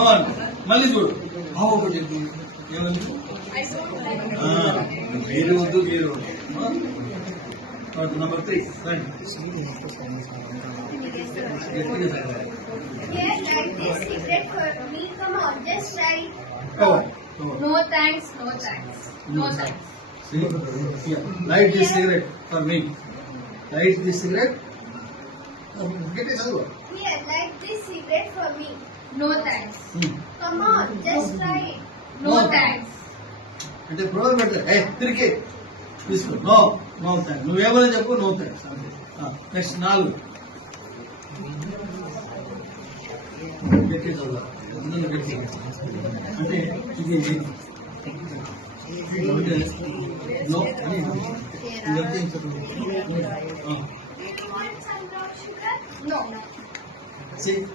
కమాన్ మళ్ళీ చూడు ఒకటి ఏమంది వేరు వద్దు వేరు నంబర్ 3 రండి No thanks, no thanks, no thanks. Light this cigarette for me. Light this cigarette. Get it over. Here, light this cigarette for me. No thanks. Come on, just try it. No thanks. అంటే provide పెడతారు తిరిగి తీసుకో no no thanks నువ్వేమైనా చెప్పు no thanks అంతే next 4 గట్టి చదువు గట్టి అంటే ఇది నో అని ఇదంతా No.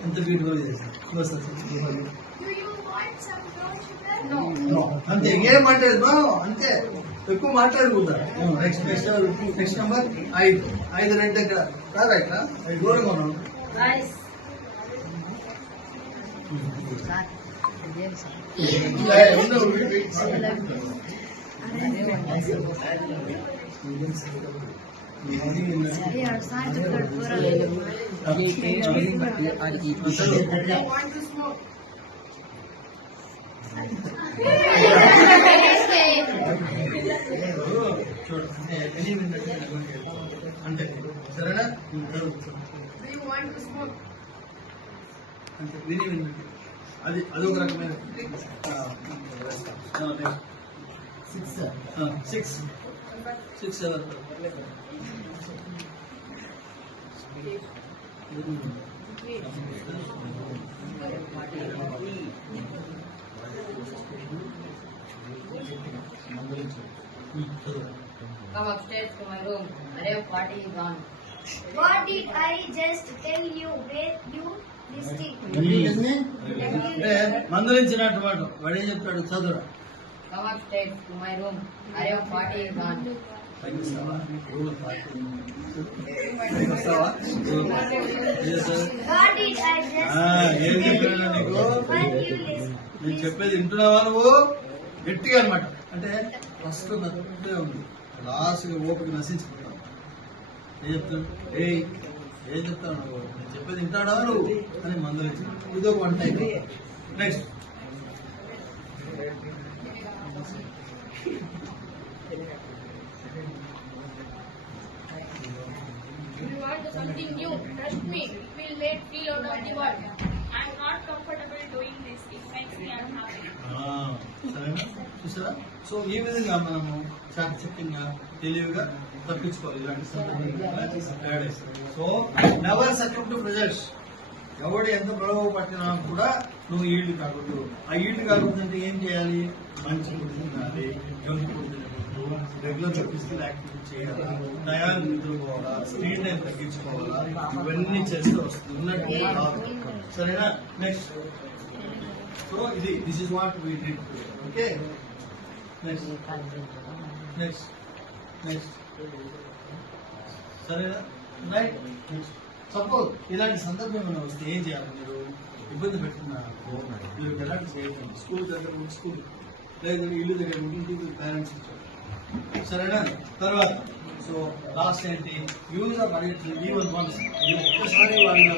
ఎంత beautiful close Do you want some brown sugar? No. No అంతే ఇంకేం మాట్లాడదు నో అంతే ఎక్కువ మాట్లాడకూడదు నెక్స్ట్ నెంబర్ 5 రెండు దగ్గర రైట్ దూరంగా ఉన్నాం Rice. అంటే సరేనా Do you want to smoke? అంటే విని అది అదొక రకమైన 6 Come upstairs to my room. Array party is on. What did I just tell you? Where you listening? అంటే మందలించినట్టు వాడు ఏం చెప్తాడు చదువు Come upstairs to my room. Array party is on. వస్తావా What did I just ఏం చెప్పాను నీకు Were you listening? నేను చెప్పేది వింటున్నావా నువ్వు గట్టిగా అనమాట అంటే ఫస్ట్ నచ్చే ఉంది లాస్ట్గా ఓపిక నశించిపోతావు ఏం చెప్తాను ఏం చెప్తాను నువ్వు నేను చెప్పేది వింటాడా నువ్వు అని మందలించి ఇది ఒక 1 time next If you want something new, trust me, it will make feel out of the world. I'm not comfortable doing this. It makes me unhappy. సరేనా చూసారా సో ఈ విధంగా మనము చాకచక్యంగా తెలివిగా తప్పించుకోవాలి ఇలాంటి సందర్భాలు సో నెవర్ సక్యూమ్ టు ప్రెజర్స్ ఎవడు ఎంత ప్రభావ పట్టినా కూడా నువ్వు ఈల్డ్ కాకూడదు ఆ ఈల్డ్ కాకూడదు అంటే ఏం చేయాలి మంచి ఫుడ్ తినాలి జంక్ ఫుడ్ తినకూడదు రెగ్యులర్ ఫిజికల్ యాక్టివిటీ చేయాలా టయాలు నిద్రపోవాలా స్క్రీన్ టైం తగ్గించుకోవాలా ఇవన్నీ చేస్తే వస్తుంది ఉన్నట్టు రాదు. సరేనా నెక్స్ట్ సో ఇది this is what we did okay next next next సరేనా రైట్ నెక్స్ట్ సపోజ్ ఇలాంటి సందర్భం ఏమైనా వస్తే ఏం చేయాలి మీరు ఇబ్బంది పెట్టుకున్నారు మీరు ఎలాంటి చేయాలి స్కూల్ దగ్గర స్కూల్ లేదంటే ఇల్లు దగ్గర ఇంటికి పేరెంట్స్ ఇచ్చారు సరేనా తర్వాత సో లాస్ట్ ఏంటి యూజ్ ఆఫ్ ఈవెన్ వన్స్ ఒక్కసారి వాడిన